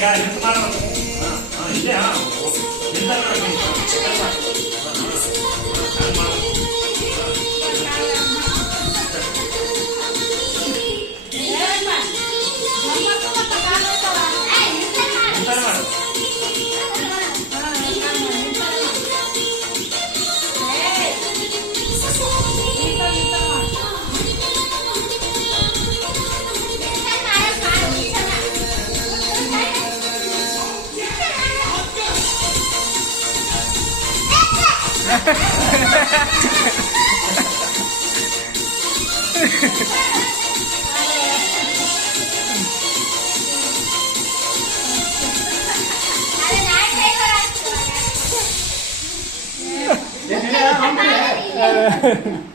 ಈಗ ನಿಂತು ಮಾಡೋದು ಇದೆ Hãy subscribe cho kênh Ghiền Mì Gõ để không bỏ lỡ những video hấp dẫn.